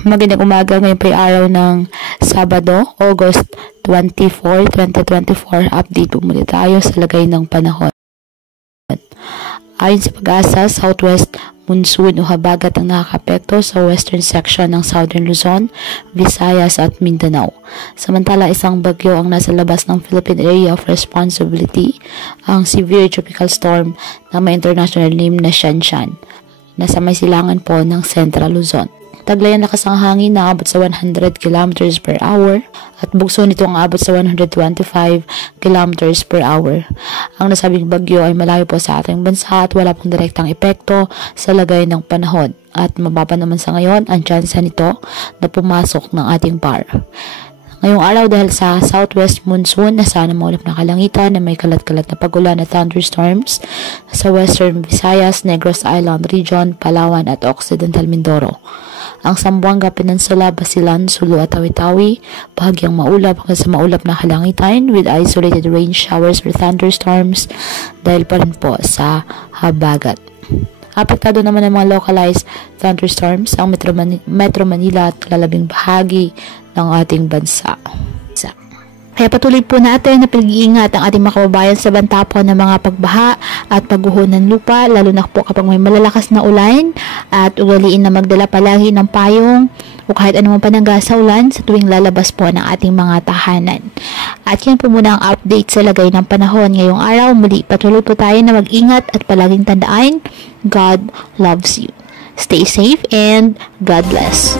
Magandang umaga, ngayon po ay araw ng Sabado, August 24, 2024. Update po muli tayo sa lagay ng panahon. Ayon sa Pag-asa, southwest monsoon o habagat ang nakakapekto sa western section ng Southern Luzon, Visayas at Mindanao. Samantala, isang bagyo ang nasa labas ng Philippine Area of Responsibility, ang severe tropical storm na may international name na Shanshan. Nasa may silangan po ng Central Luzon. Taglay ang lakas ng hangin na abot sa 100 km per hour at bugso nito ang abot sa 125 km per hour. Ang nasabing bagyo ay malayo po sa ating bansa at wala pong direktang epekto sa lagay ng panahon at mababa naman sa ngayon ang tsansa nito na pumasok ng ating bar. Ngayong araw dahil sa southwest monsoon na sana maulap na kalangitan na may kalat-kalat na pagulan na thunderstorms sa western Visayas, Negros Island Region, Palawan at Occidental Mindoro. Ang Zamboanga Peninsula, Basilan, Sulu at Tawi-Tawi, bahagyang maulap hanggang sa maulap na kalangitan with isolated rain showers or thunderstorms dahil pa rin po sa habagat. Apektado naman ng mga localized thunderstorms ang Metro Manila at lalabing bahagi ng ating bansa. Kaya patuloy po natin na pag-iingat ang ating mga kababayan sa banta po ng mga pagbaha at pagguho ng lupa, lalo na po kapag may malalakas na ulan, at ugaliin na magdala palagi ng payong o kahit anumang panangga sa ulan sa tuwing lalabas po ng ating mga tahanan. At yan po muna ang update sa lagay ng panahon ngayong araw. Muli patuloy po tayo na mag-ingat at palaging tandaan, God loves you. Stay safe and God bless.